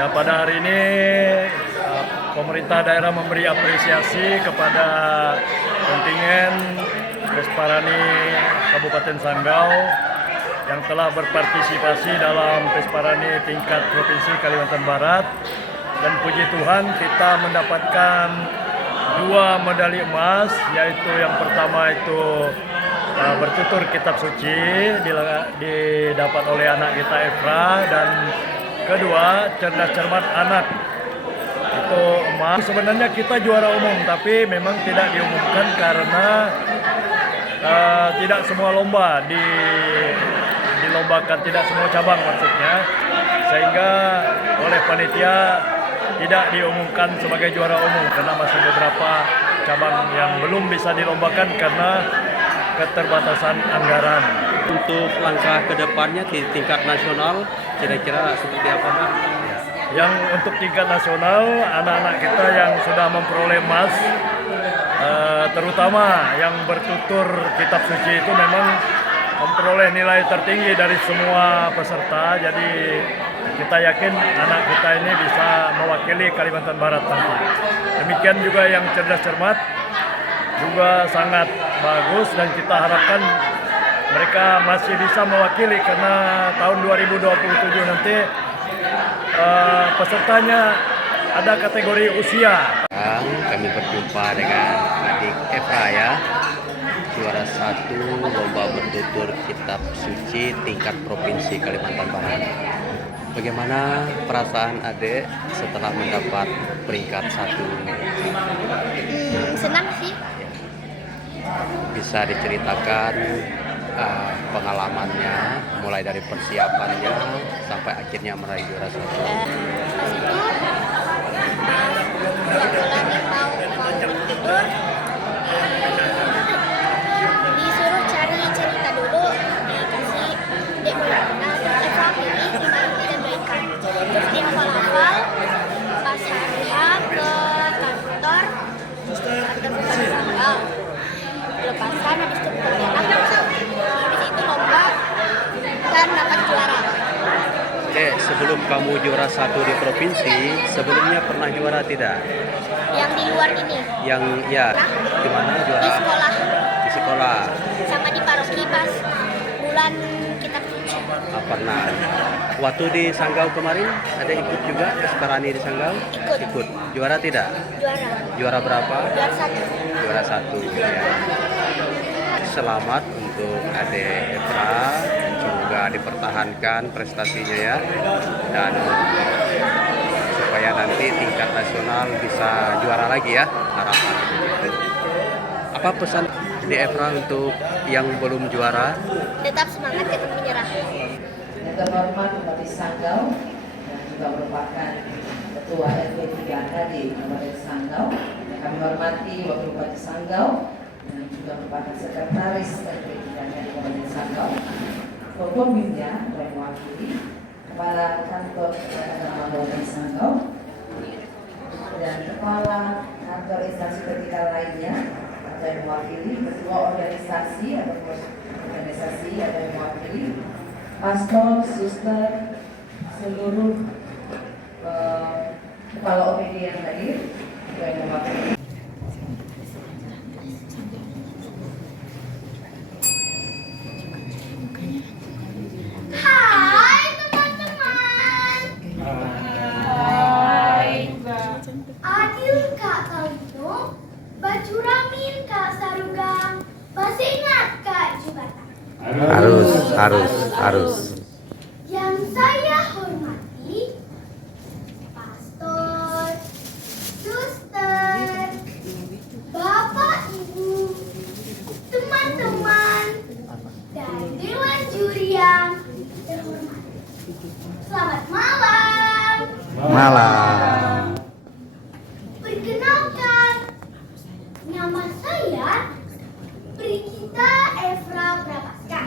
Ya, pada hari ini pemerintah daerah memberi apresiasi kepada kontingen Pesparani Kabupaten Sanggau yang telah berpartisipasi dalam Pesparani tingkat Provinsi Kalimantan Barat. Dan puji Tuhan kita mendapatkan 2 medali emas, yaitu yang pertama itu bertutur kitab suci didapat oleh anak kita Efra, dan kedua cerdas cermat anak itu emas. Sebenarnya kita juara umum, tapi memang tidak diumumkan karena tidak semua lomba dilombakan, tidak semua cabang maksudnya, sehingga oleh panitia tidak diumumkan sebagai juara umum karena masih beberapa cabang yang belum bisa dilombakan karena keterbatasan anggaran. Untuk langkah ke depannya di tingkat nasional kira-kira seperti apa, Pak? Yang untuk tingkat nasional, anak-anak kita yang sudah memperoleh emas, terutama yang bertutur kitab suci itu memang memperoleh nilai tertinggi dari semua peserta. Jadi kita yakin anak kita ini bisa mewakili Kalimantan Barat nanti. Demikian juga yang cerdas cermat juga sangat bagus, dan kita harapkan mereka masih bisa mewakili karena tahun 2027 nanti pesertanya ada kategori usia. Kami berjumpa dengan adik Efra ya, juara 1 lomba bertutur kitab suci tingkat Provinsi Kalimantan Barat. Bagaimana perasaan adik setelah mendapat peringkat 1? Senang sih. Bisa diceritakan pengalamannya mulai dari persiapannya sampai akhirnya meraih juara 1. Pas itu waktu lagi mau bertutur, disuruh cari cerita dulu, dikasih dek mana, terus Eva pilih 5 yang terbaikkan. Terus dia hafal-hafal, pas hari H ke kantor Kabupaten Sanggau, lepasan, habis itu pontianak, habis itu lomba dan dapat juara. Sebelum kamu juara 1 di provinsi, sebelumnya pernah juara tidak? Yang di luar ini? Yang ya, di mana juara? Di sekolah. Di sekolah. Sama di paroki pas bulan kitab suci. Pernah. Waktu di Sanggau kemarin ada ikut juga Pesparani di Sanggau? Ikut. Juara tidak? Juara. Juara berapa? Juara 1. Juara 1 ya. Selamat untuk Ade Efra, semoga dipertahankan prestasinya ya, dan supaya nanti tingkat nasional bisa juara lagi ya, harapan begitu. Apa pesan Ade Efra untuk yang belum juara? Tetap semangat, jangan menyerah. Yang terhormat Bupati Sanggau yang juga merupakan Ketua RT 3 di Kabupaten Sanggau, yang kami hormati Wakil Bupati Sanggau yang juga merupakan Sekretaris RT 3 di Kabupaten Sanggau, Forkombimnya yang mewakili Kepala Kantor Kabupaten Sanggau dan Kepala Kantor Instansi Vertikal lainnya ada yang mewakili, Ketua Organisasi atau organisasi ada yang mewakili, pastor, suster, seluruh kepala OPD yang hadir juga yang mewakili. Hai teman-teman. Hai. Adil Kak Kalino, Baju Ramin Kak Sarugang, masih ingat Kak Jubata? Harus. Yang saya hormati, pastor, suster, bapak ibu, teman-teman, dan dewan juri yang terhormat. Selamat malam. Perkenalkan, nama saya Brigita Efra Prapaska.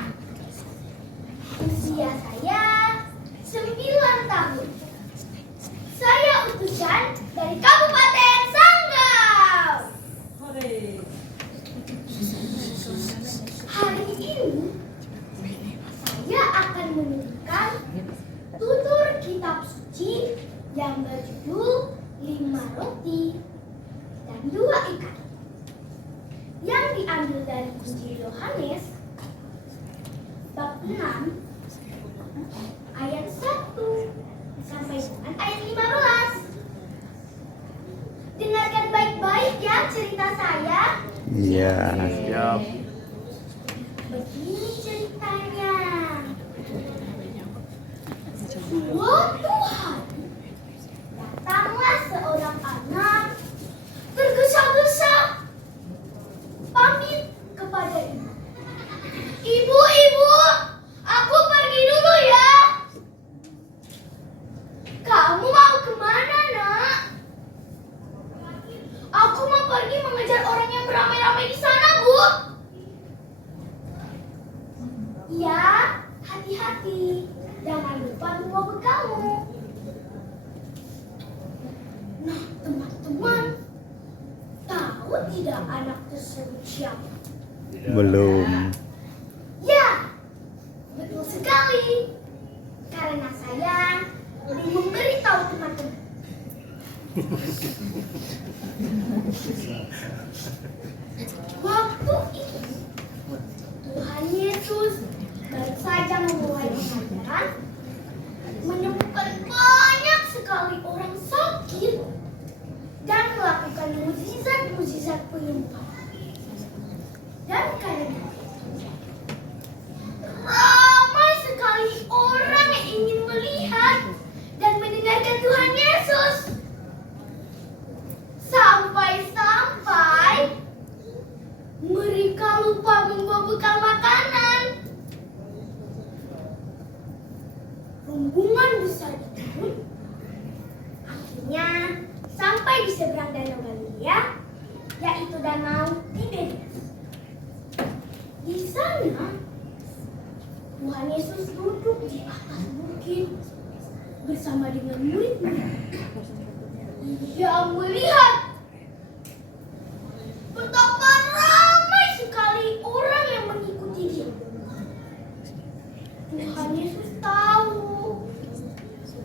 Usia saya 9 tahun. Saya utusan dari Kabupaten Sanggau. Hari ini saya akan menunjukkan tutur kitab suci yang berjudul 5 roti dan 2 ikan yang diambil dari Injil Yohanes bab 6 ayat 1 sampai dengan ayat 15. Dengarkan baik-baik ya cerita saya. Iya. Siap. Begini ceritanya. Suatu hari datanglah seorang anak tergesa-gesa pamit kepada ibu. Ibu, aku pergi dulu ya. Kamu mau kemana, nak? Aku mau pergi mengejar orang yang beramai-ramai di sana, Bu. Ya, hati-hati. Jangan lupa bawa bekalmu. Nah, teman-teman, tahu tidak anak tersebut siapa? Belum. Ya, betul sekali. Karena saya belum memberitahu teman-teman. Waktu itu, Tuhan Yesus baru saja memulai pengajaran, menemukan banyak sekali orang sakit dan melakukan mukjizat-mukjizat penyembuhan. Dan karena itu, ramai sekali orang yang ingin melihat dan mendengarkan Tuhan Yesus. Sampai-sampai mereka lupa membawa bekal makanan. Rombongan besar itu akhirnya sampai di seberang Danau Galilea, yaitu Danau Tiberias. Di sana, Tuhan Yesus duduk di atas bukit bersama dengan murid-murid. Ia melihat betapa ramai sekali orang yang mengikuti dia. Tuhan Yesus tahu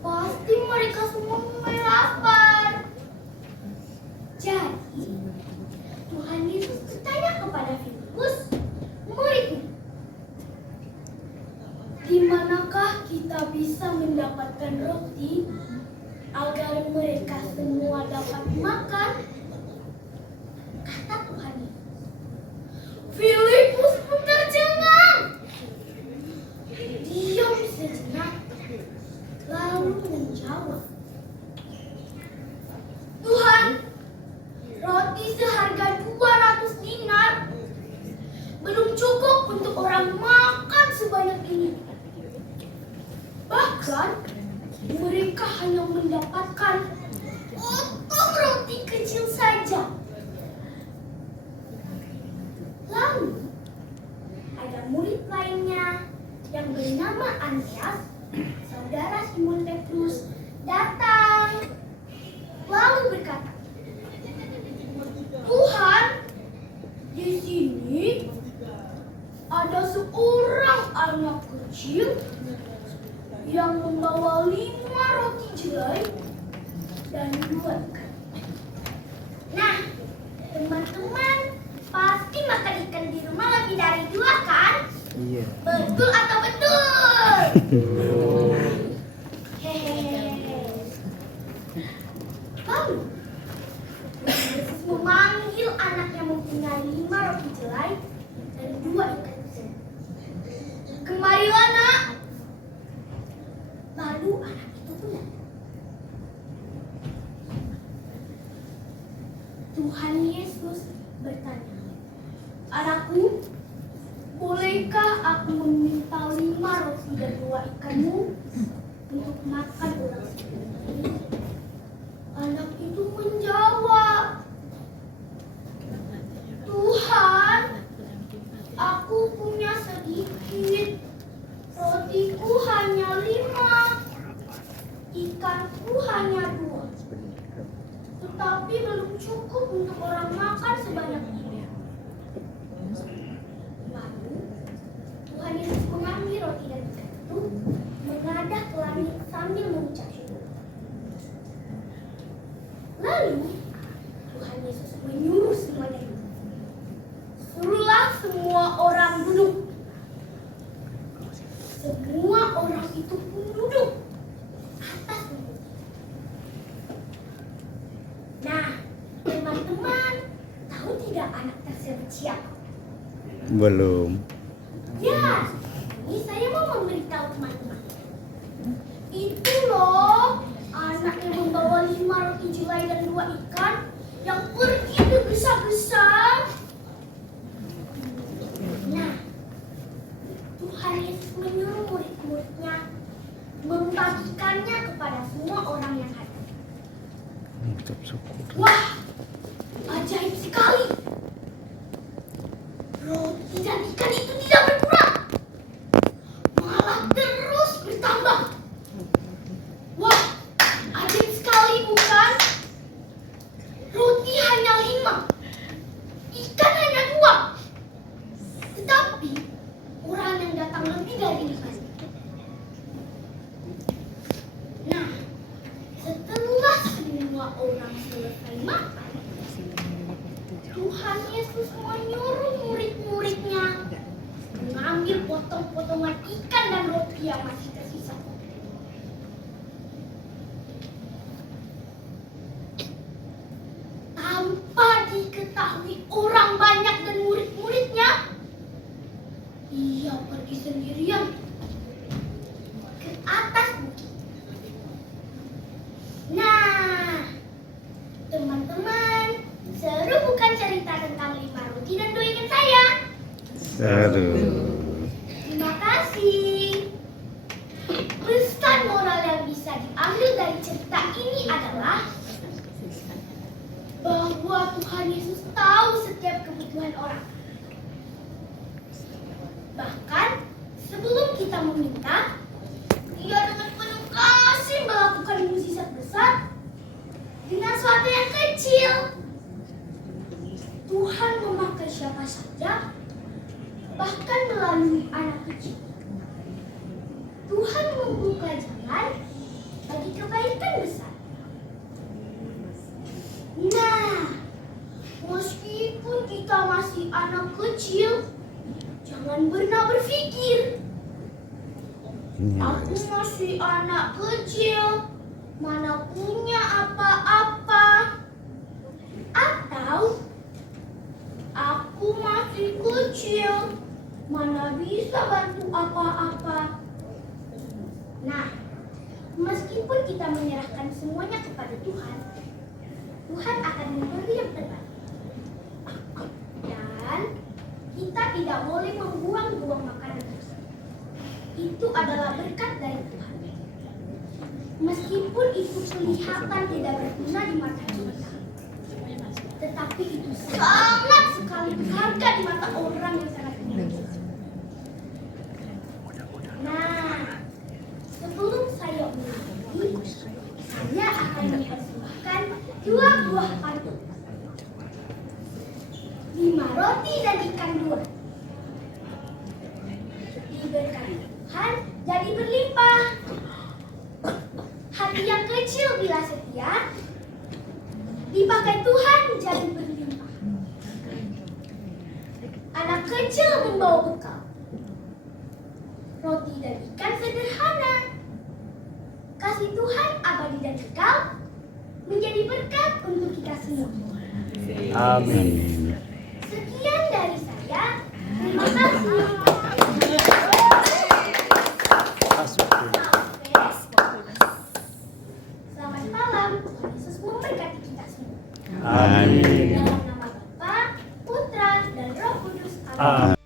pasti mereka semua mulai lapar. Jadi Tuhan Yesus bertanya kepada Filipus, muridnya, di manakah kita bisa mendapatkan roti agar mereka semua dapat makan? Kata Tuhan Yesus. Filipus pun tercengang. Diam sejenak, lalu menjawab, Tuhan, roti seharga 200 dinar belum cukup untuk orang makan sebanyak ini. Bahkan mereka hanya mendapatkan potong roti kecil saja. Lalu ada murid lainnya yang bernama Andreas, saudara Simon Petrus, datang lalu berkata, Tuhan, di sini ada seorang anak kecil yang membawa 5 roti jelai dan 2 ikan. Nah, teman-teman pasti makan ikan di rumah lebih dari 2 kan? Iya. Betul atau betul? Hehehe. Lalu Yesus memanggil anak yang mempunyai 5 roti jelai dan 2 ikan. Kemarilah, nak. Lalu anak itu pulang. Tuhan Yesus bertanya, anakku, bolehkah aku meminta 5 roti dan 2 ikanmu untuk makan orang sekalian? Anak itu menjawab, Tuhan, aku punya sedikit. Rotiku hanya 5, ikanku hanya 2. Tetapi belum cukup untuk orang makan sebanyak ini. Lalu Tuhan Yesus mengambil roti dan ikan itu, menghadap ke langit sambil mengucap syukur. ataupun duduk atas rumput. Nah, teman-teman, tahu tidak anak tersebut siapa? Belum. Ya, ini saya mau memberitahu teman-teman. Itu loh, anak yang membawa 5 roti jelai dan 2 ikan yang pergi bergesa-gesa. Nah, Tuhan Yesus menyuruh murid-muridnya membagikannya kepada semua orang yang hadir. Wah, ajaib sekali. Roti dan ikan itu tidak berkurang, malah terus bertambah. Wah, ajaib sekali bukan? Roti hanya 5, ikan hanya 2. Tetapi orang yang datang lebih dari 5. Nah, setelah semua orang selesai makan, Tuhan Yesus menyuruh murid-muridnya mengambil potong-potongan ikan dan roti yang masih tersisa. Tanpa diketahui orang banyak dan murid-muridnya, ia pergi sendirian ke atas bukit. Nah, teman-teman, seru bukan cerita tentang 5 roti dan 2 ikan saya? Seru. Terima kasih. Pesan moral yang bisa diambil dari cerita ini adalah bahwa Tuhan Yesus tahu setiap kebutuhan orang. Bahkan sebelum kita meminta, Dia dengan penuh kasih melakukan mukjizat besar dengan suatu yang kecil. Tuhan memakai siapa saja, bahkan melalui anak kecil. Tuhan membuka jalan bagi kebaikan besar. Nah, meskipun kita masih anak kecil, jangan pernah berpikir, aku masih anak kecil, mana punya apa-apa. Atau, aku masih kecil, mana bisa bantu apa-apa. Nah, meskipun kita menyerahkan semuanya kepada Tuhan, Tuhan akan memberi yang terbaik. Dan kita tidak boleh membuang-buang makanan tersebut. Itu adalah berkat dari Tuhan. Meskipun itu kelihatan tidak berguna di mata kita, tetapi itu sangat sekali berharga di mata orang yang sangat mengerti. Nah, sebelum saya mengakhiri, saya akan mempersembahkan 2 buah pantun. 5 roti dan ikan 2. Diberkati Tuhan jadi berlimpah. Hati yang kecil bila setia, dipakai Tuhan jadi berlimpah. Anak kecil membawa bekal, roti dan ikan sederhana. Kasih Tuhan abadi dan kekal menjadi berkat untuk kita semua. Amin. Sekian dari saya. Terima kasih. Selamat malam. Tuhan Yesus memberkati kita semua. Amin. Dalam nama Bapa, Putra, dan Roh Kudus. Amin.